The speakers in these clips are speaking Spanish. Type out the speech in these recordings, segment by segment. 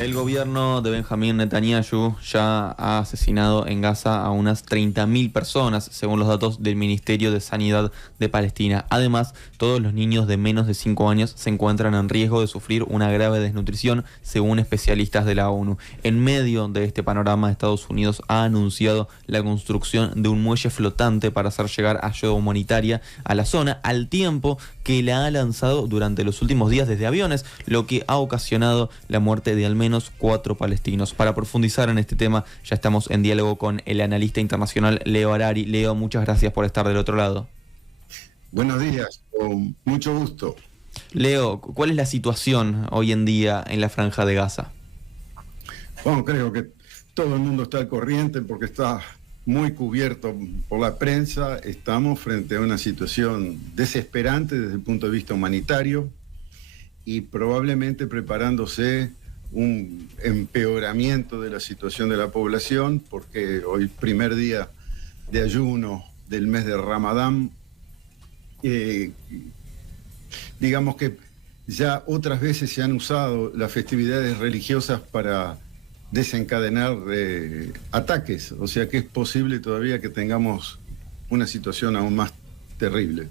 El gobierno de Benjamín Netanyahu ya ha asesinado en Gaza a unas 30.000 personas, según los datos del Ministerio de Sanidad de Palestina. Además, todos los niños de menos de 5 años se encuentran en riesgo de sufrir una grave desnutrición, según especialistas de la ONU. En medio de este panorama, Estados Unidos ha anunciado la construcción de un muelle flotante para hacer llegar ayuda humanitaria a la zona, al tiempo que la ha lanzado durante los últimos días desde aviones, lo que ha ocasionado la muerte de al menos 4 palestinos. Para profundizar en este tema, ya estamos en diálogo con el analista internacional Leo Harari. Leo, muchas gracias por estar del otro lado. Buenos días, con mucho gusto. Leo, ¿cuál es la situación hoy en día en la Franja de Gaza? Bueno, creo que todo el mundo está al corriente porque está muy cubierto por la prensa. Estamos frente a una situación desesperante desde el punto de vista humanitario y probablemente preparándose un empeoramiento de la situación de la población, porque hoy, primer día de ayuno del mes de Ramadán, digamos que ya otras veces se han usado las festividades religiosas para desencadenar ataques, o sea que es posible todavía que tengamos una situación aún más terrible.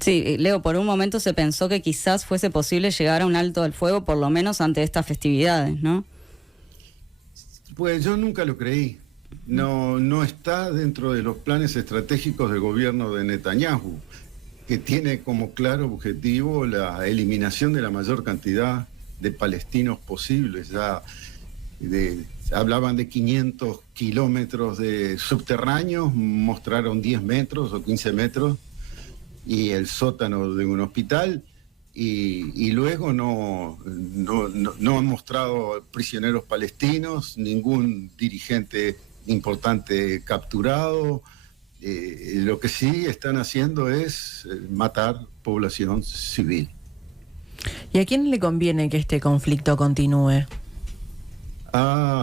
Sí, Leo, por un momento se pensó que quizás fuese posible llegar a un alto del fuego, por lo menos ante estas festividades, ¿no? Pues yo nunca lo creí. No está dentro de los planes estratégicos del gobierno de Netanyahu, que tiene como claro objetivo la eliminación de la mayor cantidad de palestinos posibles. Ya hablaban de 500 kilómetros de subterráneos, mostraron 10 metros o 15 metros, y el sótano de un hospital, y luego no han mostrado prisioneros palestinos, ningún dirigente importante capturado. Lo que sí están haciendo es matar población civil. ¿Y a quién le conviene que este conflicto continúe?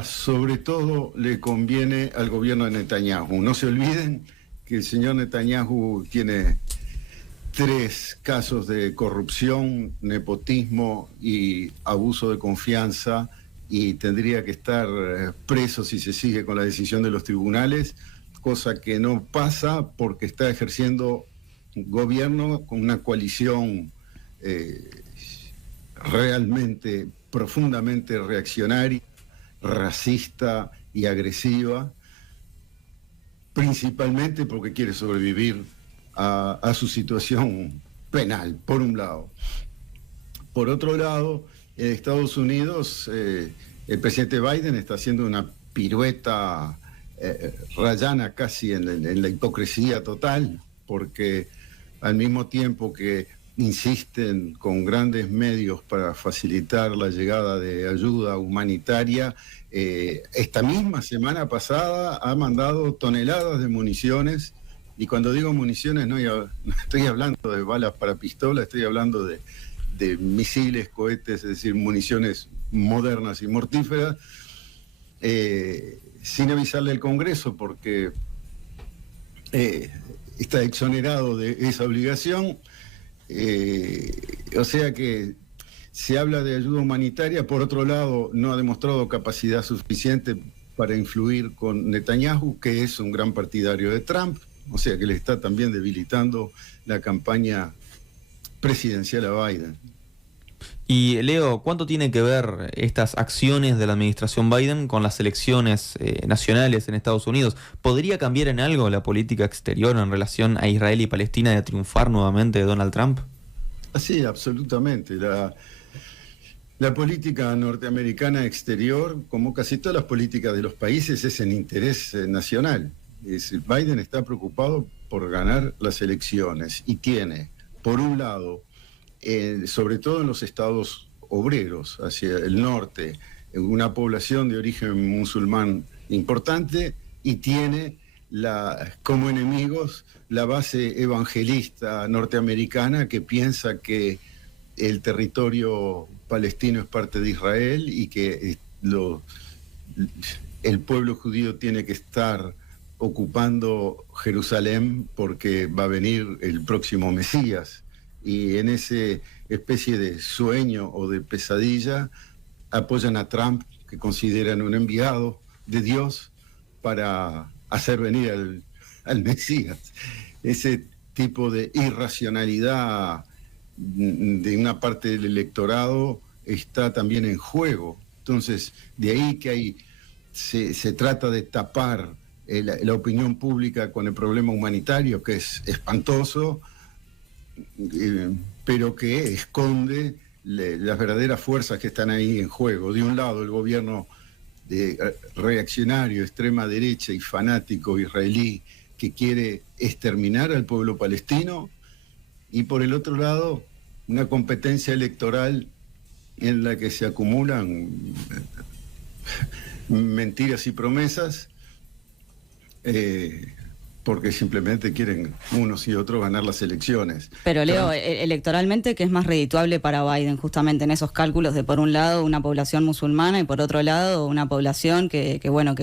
Sobre todo le conviene al gobierno de Netanyahu. No se olviden que el señor Netanyahu tiene 3 casos de corrupción, nepotismo y abuso de confianza, y tendría que estar preso si se sigue con la decisión de los tribunales, cosa que no pasa porque está ejerciendo gobierno con una coalición realmente profundamente reaccionaria, racista y agresiva, principalmente porque quiere sobrevivir a su situación penal, por un lado. Por otro lado, en Estados Unidos, el presidente Biden está haciendo una pirueta rayana casi en la hipocresía total, porque al mismo tiempo que insisten con grandes medios para facilitar la llegada de ayuda humanitaria, esta misma semana pasada ha mandado toneladas de municiones. Y cuando digo municiones, no estoy hablando de balas para pistola, estoy hablando de misiles, cohetes, es decir, municiones modernas y mortíferas, sin avisarle al Congreso, porque está exonerado de esa obligación. O sea que se habla de ayuda humanitaria. Por otro lado, no ha demostrado capacidad suficiente para influir con Netanyahu, que es un gran partidario de Trump. O sea que le está también debilitando la campaña presidencial a Biden. Y Leo, ¿cuánto tiene que ver estas acciones de la administración Biden con las elecciones nacionales en Estados Unidos? ¿Podría cambiar en algo la política exterior en relación a Israel y Palestina de triunfar nuevamente de Donald Trump? Sí, absolutamente. La política norteamericana exterior, como casi todas las políticas de los países, es en interés nacional. Biden está preocupado por ganar las elecciones y tiene, por un lado, sobre todo en los estados obreros, hacia el norte, una población de origen musulmán importante, y tiene como enemigos la base evangelista norteamericana, que piensa que el territorio palestino es parte de Israel y que el pueblo judío tiene que estar ocupando Jerusalén porque va a venir el próximo Mesías. Y en esa especie de sueño o de pesadilla, apoyan a Trump, que consideran un enviado de Dios para hacer venir al Mesías. Ese tipo de irracionalidad de una parte del electorado está también en juego. Entonces, de ahí que se trata de tapar la opinión pública con el problema humanitario, que es espantoso, pero que esconde las verdaderas fuerzas que están ahí en juego. De un lado, el gobierno reaccionario, extrema derecha y fanático israelí que quiere exterminar al pueblo palestino, y por el otro lado, una competencia electoral en la que se acumulan mentiras y promesas, porque simplemente quieren unos y otros ganar las elecciones. Pero Leo, electoralmente, ¿qué es más redituable para Biden? Justamente en esos cálculos de, por un lado, una población musulmana y por otro lado, una población que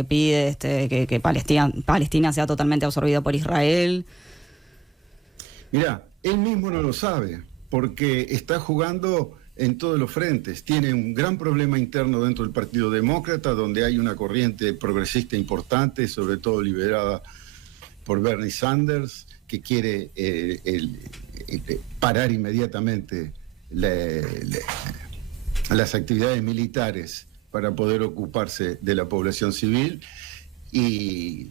pide que Palestina sea totalmente absorbida por Israel. Mirá, él mismo no lo sabe, porque está jugando en todos los frentes. Tiene un gran problema interno dentro del Partido Demócrata, donde hay una corriente progresista importante, sobre todo liderada por Bernie Sanders, que quiere parar inmediatamente las actividades militares para poder ocuparse de la población civil, y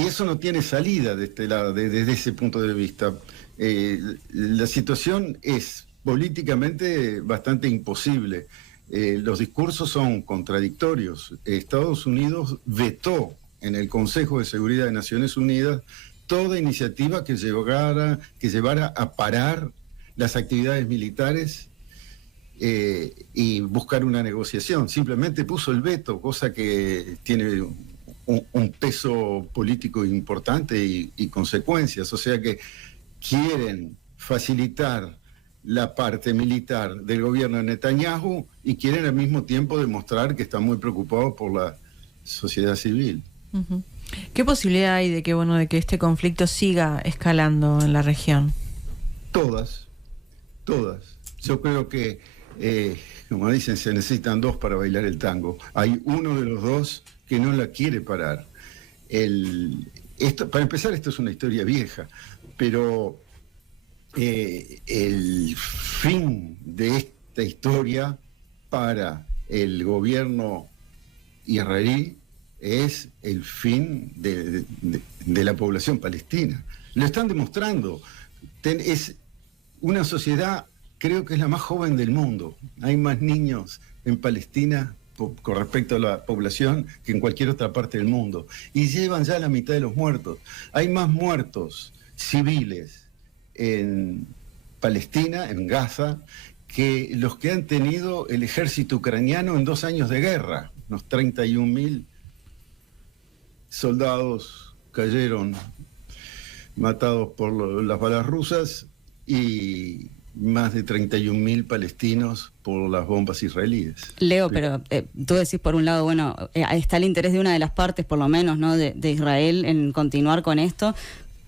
eso no tiene salida de este lado, desde ese punto de vista. La situación es políticamente bastante imposible. Los discursos son contradictorios. Estados Unidos vetó en el Consejo de Seguridad de Naciones Unidas toda iniciativa que llevara a parar las actividades militares y buscar una negociación. Simplemente puso el veto, cosa que tiene un peso político importante y consecuencias. O sea que quieren facilitar la parte militar del gobierno de Netanyahu y quieren al mismo tiempo demostrar que están muy preocupados por la sociedad civil. Uh-huh. ¿Qué posibilidad hay de que este conflicto siga escalando en la región? Todas. Yo creo que, como dicen, se necesitan dos para bailar el tango. Hay uno de los dos que no la quiere parar. Para empezar, esto es una historia vieja, pero el fin de esta historia para el gobierno israelí es el fin de la población palestina. Lo están demostrando. Es una sociedad, creo que es la más joven del mundo. Hay más niños en Palestina con respecto a la población que en cualquier otra parte del mundo. Y llevan ya la mitad de los muertos. Hay más muertos civiles en Palestina, en Gaza, que los que han tenido el ejército ucraniano en 2 años de guerra. Unos 31.000 soldados cayeron matados por las balas rusas y más de 31.000 palestinos por las bombas israelíes. Leo, pero tú decís por un lado, está el interés de una de las partes, por lo menos, ¿no?, de Israel en continuar con esto.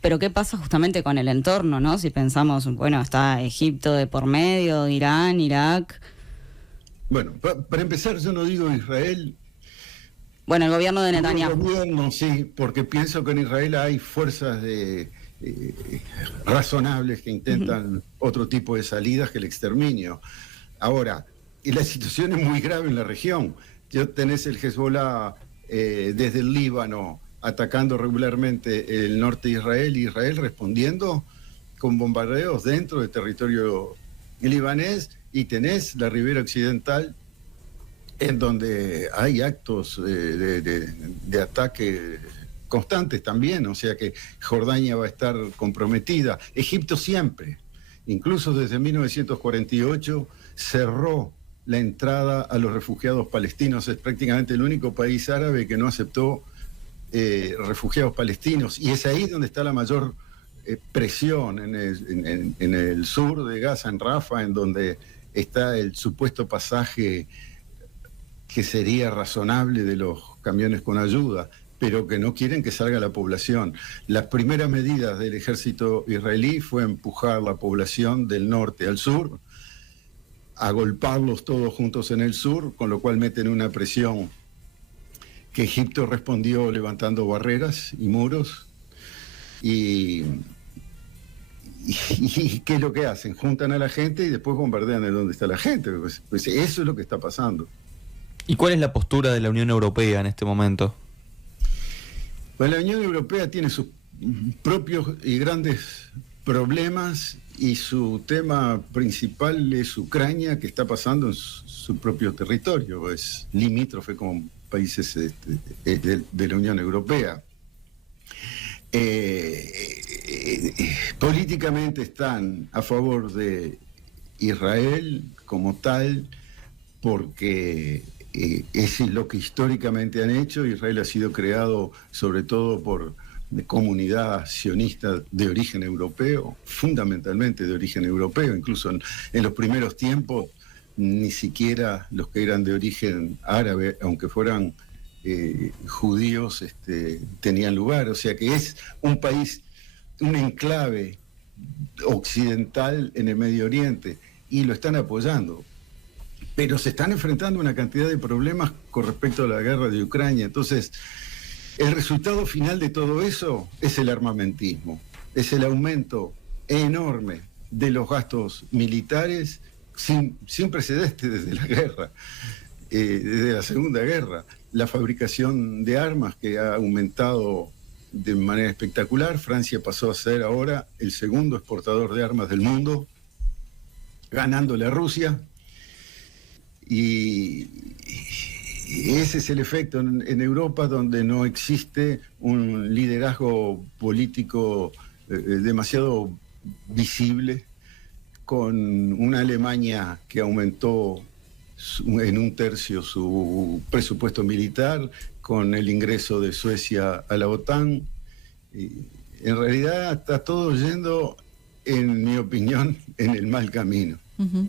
Pero ¿qué pasa justamente con el entorno, no? Si pensamos, está Egipto de por medio, Irán, Irak. Bueno, para empezar, yo no digo Israel. Bueno, el gobierno de Netanyahu. El gobierno, sí, porque pienso que en Israel hay fuerzas razonables que intentan otro tipo de salidas que el exterminio. Ahora, la situación es muy grave en la región. Tenés el Hezbollah desde el Líbano atacando regularmente el norte de Israel, y Israel respondiendo con bombardeos dentro del territorio libanés, y tenés la ribera occidental en donde hay actos de ataque constantes también, o sea que Jordania va a estar comprometida. Egipto siempre, incluso desde 1948, cerró la entrada a los refugiados palestinos. Es prácticamente el único país árabe que no aceptó refugiados palestinos, y es ahí donde está la mayor presión, en el sur de Gaza, en Rafah, en donde está el supuesto pasaje que sería razonable de los camiones con ayuda, pero que no quieren que salga la población. Las primeras medidas del ejército israelí fue empujar la población del norte al sur, agolparlos todos juntos en el sur, con lo cual meten una presión que Egipto respondió levantando barreras y muros. ¿Y qué es lo que hacen? Juntan a la gente y después bombardean de dónde está la gente. Pues eso es lo que está pasando. ¿Y cuál es la postura de la Unión Europea en este momento? Pues la Unión Europea tiene sus propios y grandes problemas, y su tema principal es Ucrania, que está pasando en su propio territorio. Es limítrofe con países de la Unión Europea. Políticamente están a favor de Israel como tal, porque es lo que históricamente han hecho. Israel ha sido creado sobre todo por comunidad sionista de origen europeo, fundamentalmente de origen europeo. Incluso en los primeros tiempos ni siquiera los que eran de origen árabe, aunque fueran judíos, tenían lugar. O sea que es un país, un enclave occidental en el Medio Oriente, y lo están apoyando. Pero se están enfrentando a una cantidad de problemas con respecto a la guerra de Ucrania. Entonces, el resultado final de todo eso es el armamentismo, es el aumento enorme de los gastos militares sin precedentes desde la guerra, desde la Segunda Guerra. La fabricación de armas, que ha aumentado de manera espectacular. Francia pasó a ser ahora el segundo exportador de armas del mundo, ganándole a Rusia. Y ese es el efecto en Europa, donde no existe un liderazgo político demasiado visible, con una Alemania que aumentó en 1/3 su presupuesto militar, con el ingreso de Suecia a la OTAN. Y en realidad está todo yendo, en mi opinión, en el mal camino. Uh-huh.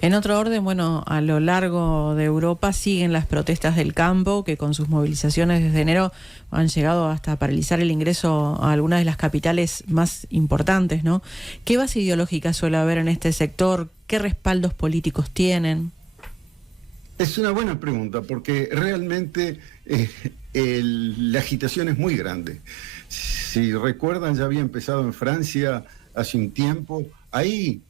En otro orden, bueno, a lo largo de Europa siguen las protestas del campo, que con sus movilizaciones desde enero han llegado hasta paralizar el ingreso a algunas de las capitales más importantes, ¿no? ¿Qué base ideológica suele haber en este sector? ¿Qué respaldos políticos tienen? Es una buena pregunta, porque realmente la agitación es muy grande. Si recuerdan, ya había empezado en Francia hace un tiempo. Hay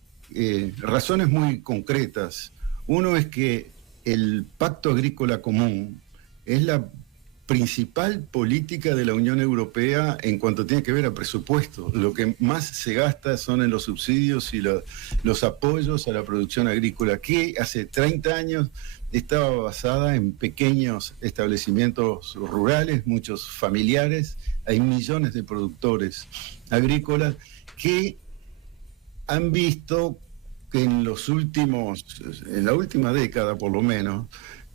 razones muy concretas. Uno es que el Pacto Agrícola Común es la principal política de la Unión Europea en cuanto tiene que ver a presupuesto. Lo que más se gasta son en los subsidios y los apoyos a la producción agrícola, que hace 30 años estaba basada en pequeños establecimientos rurales, muchos familiares. Hay millones de productores agrícolas que han visto que en la última década por lo menos,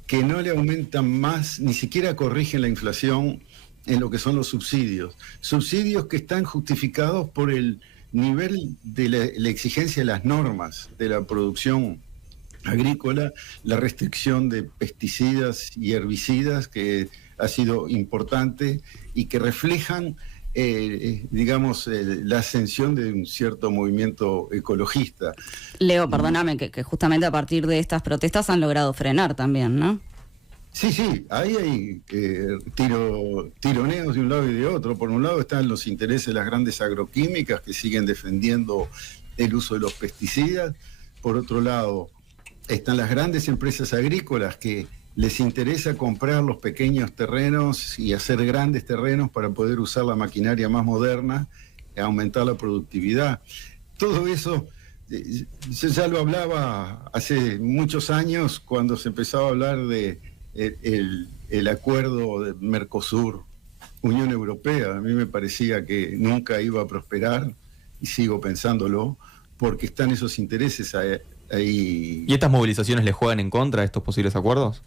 que no le aumentan más, ni siquiera corrigen la inflación en lo que son los subsidios. Subsidios que están justificados por el nivel de la exigencia de las normas de la producción agrícola, la restricción de pesticidas y herbicidas, que ha sido importante y que reflejan la ascensión de un cierto movimiento ecologista. Leo, perdóname, que justamente a partir de estas protestas han logrado frenar también, ¿no? Sí, ahí hay tironeos de un lado y de otro. Por un lado están los intereses de las grandes agroquímicas, que siguen defendiendo el uso de los pesticidas. Por otro lado están las grandes empresas agrícolas, que les interesa comprar los pequeños terrenos y hacer grandes terrenos para poder usar la maquinaria más moderna, aumentar la productividad. Todo eso, yo ya lo hablaba hace muchos años, cuando se empezaba a hablar de el acuerdo de Mercosur-Unión Europea. A mí me parecía que nunca iba a prosperar, y sigo pensándolo, porque están esos intereses ahí. ¿Y estas movilizaciones le juegan en contra a estos posibles acuerdos?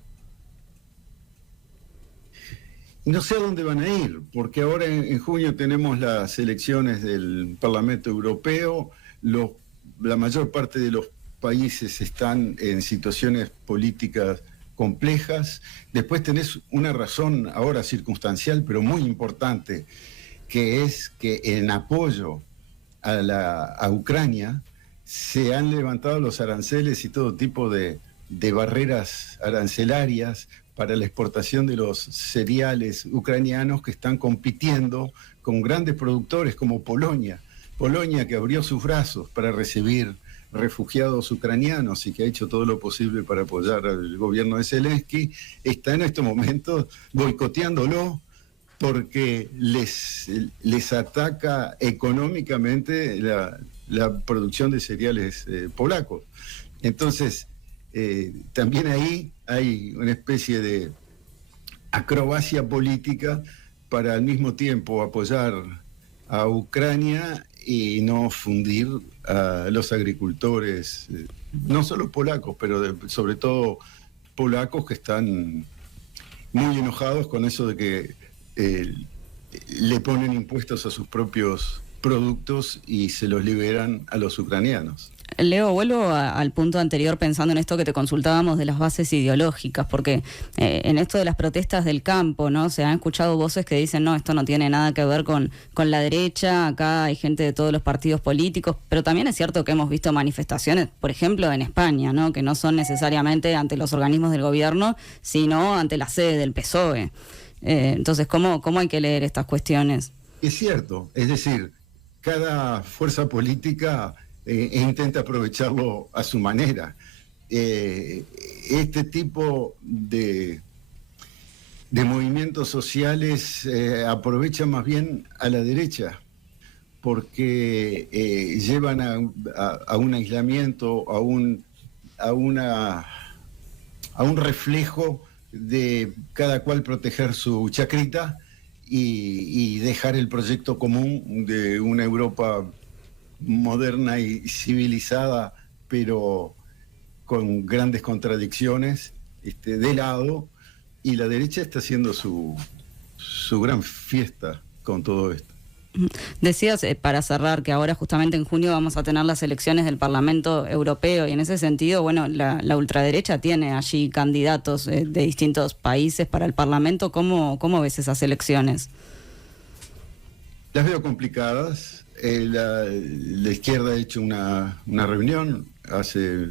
No sé a dónde van a ir, porque ahora en junio tenemos las elecciones del Parlamento Europeo. La mayor parte de los países están en situaciones políticas complejas. Después tenés una razón ahora circunstancial, pero muy importante, que es que en apoyo a Ucrania se han levantado los aranceles y todo tipo de barreras arancelarias para la exportación de los cereales ucranianos que están compitiendo con grandes productores como Polonia. Polonia, que abrió sus brazos para recibir refugiados ucranianos y que ha hecho todo lo posible para apoyar al gobierno de Zelensky, está en estos momentos boicoteándolo porque les ataca económicamente la producción de cereales polacos. Entonces, también ahí hay una especie de acrobacia política para al mismo tiempo apoyar a Ucrania y no fundir a los agricultores, no solo polacos, pero sobre todo polacos que están muy enojados con eso de que le ponen impuestos a sus propios productos y se los liberan a los ucranianos. Leo, vuelvo al punto anterior pensando en esto que te consultábamos de las bases ideológicas, porque en esto de las protestas del campo, ¿no? Se han escuchado voces que dicen, no, esto no tiene nada que ver con la derecha, acá hay gente de todos los partidos políticos, pero también es cierto que hemos visto manifestaciones, por ejemplo, en España, ¿no? Que no son necesariamente ante los organismos del gobierno, sino ante la sede del PSOE. Entonces, ¿cómo hay que leer estas cuestiones? Es cierto, es decir, cada fuerza política intenta aprovecharlo a su manera. Este tipo de movimientos sociales aprovechan más bien a la derecha, porque llevan a un aislamiento, a un reflejo de cada cual proteger su chacrita y dejar el proyecto común de una Europa moderna y civilizada, pero con grandes contradicciones, de lado, y la derecha está haciendo su gran fiesta con todo esto. Decías, para cerrar, que ahora justamente en junio vamos a tener las elecciones del Parlamento Europeo, y en ese sentido, bueno, la ultraderecha tiene allí candidatos de distintos países para el Parlamento. ¿Cómo ves esas elecciones? Las veo complicadas. La izquierda ha hecho una reunión hace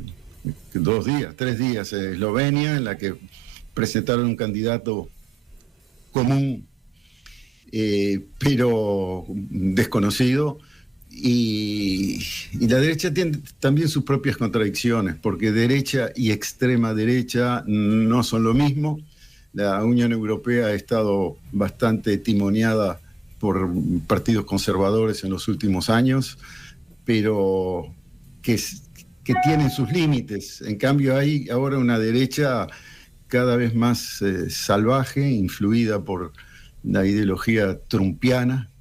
3 días en Eslovenia, en la que presentaron un candidato común, pero desconocido, y la derecha tiene también sus propias contradicciones, porque derecha y extrema derecha no son lo mismo. La Unión Europea ha estado bastante timoneada por partidos conservadores en los últimos años, pero que tienen sus límites. En cambio, hay ahora una derecha cada vez más salvaje, influida por la ideología trumpiana.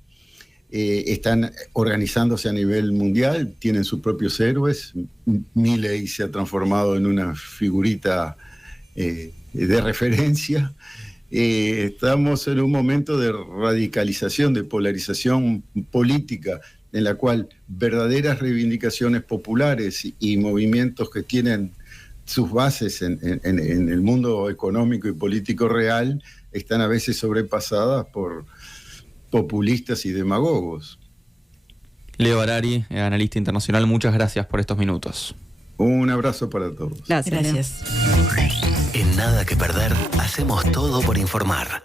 Están organizándose a nivel mundial, tienen sus propios héroes. Milei se ha transformado en una figurita de referencia. Estamos en un momento de radicalización, de polarización política, en la cual verdaderas reivindicaciones populares y movimientos que tienen sus bases en el mundo económico y político real están a veces sobrepasadas por populistas y demagogos. Leo Harari, analista internacional, muchas gracias por estos minutos. Un abrazo para todos. Gracias. En Nada que Perder, hacemos todo por informar.